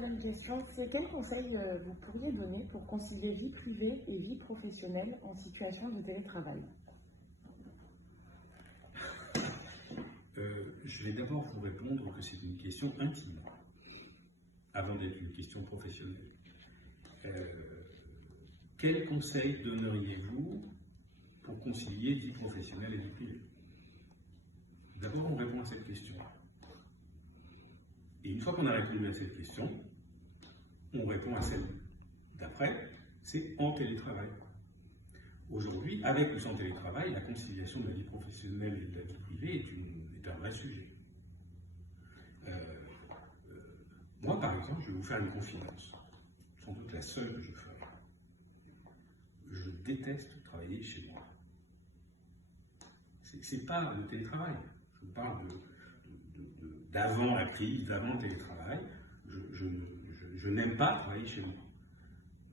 j'avais une question. C'est quel conseil vous pourriez donner pour concilier vie privée et vie professionnelle en situation de télétravail? Je vais d'abord vous répondre que c'est une question intime, avant d'être une question professionnelle. Quel conseil donneriez-vous pour concilier vie professionnelle et vie privée? D'abord, on répond à cette question. Et une fois qu'on a répondu à cette question, on répond à celle d'après, c'est en télétravail. Aujourd'hui, avec ou sans télétravail, la conciliation de la vie professionnelle et de la vie privée est un vrai sujet. Moi, par exemple, je vais vous faire une confidence, sans doute la seule que je ferai. Je déteste travailler chez moi. C'est pas le télétravail. Je parle d'avant la crise, d'avant le télétravail. Je n'aime pas travailler chez moi.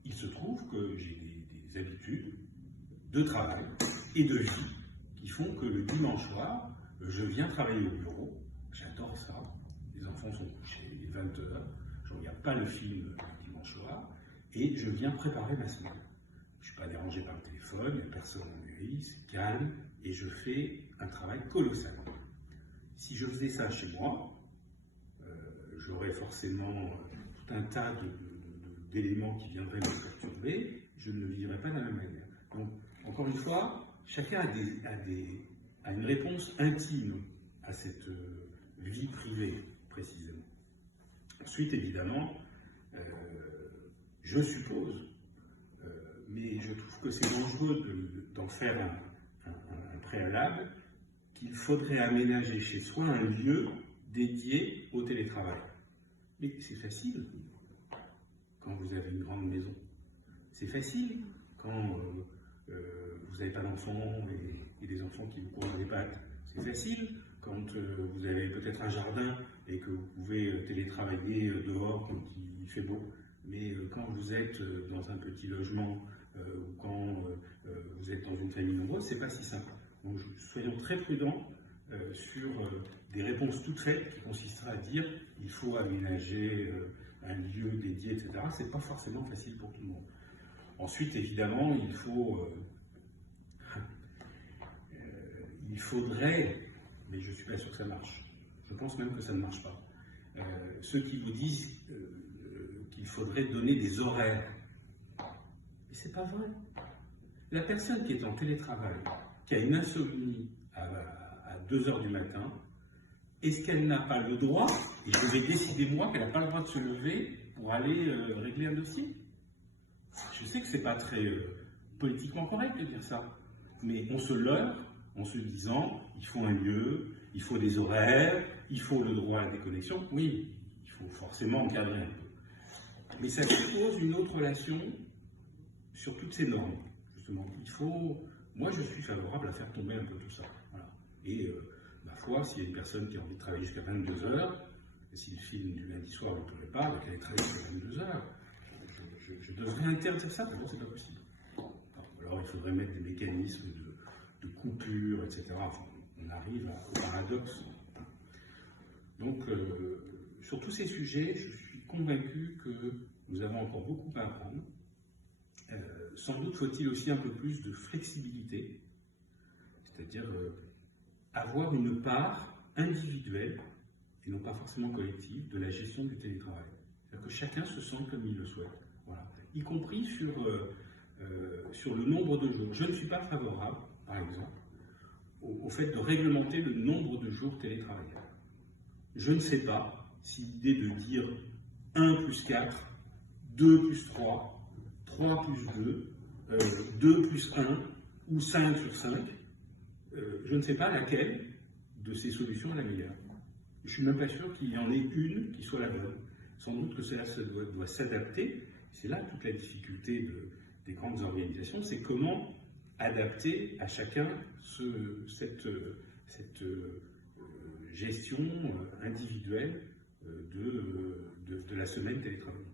Il se trouve que j'ai des habitudes de travail et de vie qui font que le dimanche soir, je viens travailler au bureau. J'adore ça. Les enfants sont couchés, il est 20 h, je ne regarde pas le film le dimanche soir et je viens préparer ma semaine. Je ne suis pas dérangé par le téléphone, il n'y a personne en nuit, c'est calme et je fais un travail colossal. Si je faisais ça chez moi, j'aurais forcément tout un tas d'éléments qui viendraient me perturber, je ne le vivrais pas de la même manière. Donc, encore une fois, chacun a une réponse intime à cette vie privée, précisément. Ensuite, évidemment, je suppose, mais je trouve que c'est dangereux d'en faire un préalable, qu'il faudrait aménager chez soi un lieu dédié au télétravail. Mais c'est facile quand vous avez une grande maison. C'est facile quand vous n'avez pas d'enfants et des enfants qui vous courent dans les pattes. C'est facile quand vous avez peut-être un jardin et que vous pouvez télétravailler dehors quand il fait beau. Mais quand vous êtes dans un petit logement ou quand vous êtes dans une famille nombreuse, c'est pas si simple. Donc soyons très prudents sur des réponses toutes faites qui consisteraient à dire il faut aménager un lieu dédié, etc. C'est pas forcément facile pour tout le monde. Ensuite, évidemment, il faudrait, mais je ne suis pas sûr que ça marche. Je pense même que ça ne marche pas. Ceux qui vous disent qu'il faudrait donner des horaires. Mais c'est pas vrai. La personne qui est en télétravail, qui a une insomnie à 2 h du matin, est-ce qu'elle n'a pas le droit, et je vais décider moi qu'elle n'a pas le droit de se lever pour aller régler un dossier? Je sais que c'est pas très politiquement correct de dire ça, mais on se leurre en se disant il faut un lieu, il faut des horaires, il faut le droit à la déconnexion. Oui, il faut forcément encadrer un peu. Mais ça suppose une autre relation sur toutes ces normes, justement. Moi je suis favorable à faire tomber un peu tout ça. Voilà. Et ma foi, s'il y a une personne qui a envie de travailler jusqu'à 22 h, et si le film du lundi soir ne tourne pas, qu'elle travaille jusqu'à 22 h, je devrais interdire ça, mais non, c'est pas possible. Alors il faudrait mettre des mécanismes de coupure, etc. Enfin, on arrive au paradoxe. Donc, sur tous ces sujets, je suis convaincu que nous avons encore beaucoup à apprendre. Sans doute faut-il aussi un peu plus de flexibilité, c'est-à-dire avoir une part individuelle, et non pas forcément collective, de la gestion du télétravail. C'est-à-dire que chacun se sente comme il le souhaite. Voilà. Y compris sur le nombre de jours. Je ne suis pas favorable, par exemple, au fait de réglementer le nombre de jours télétravaillés. Je ne sais pas si l'idée de dire 1 plus 4, 2 plus 3, 3 plus 2, 2 plus 1 ou 5 sur 5, je ne sais pas laquelle de ces solutions est la meilleure. Je ne suis même pas sûr qu'il y en ait une qui soit la bonne. Sans doute que cela doit s'adapter. C'est là toute la difficulté des grandes organisations, c'est comment adapter à chacun cette gestion individuelle de la semaine télétravail.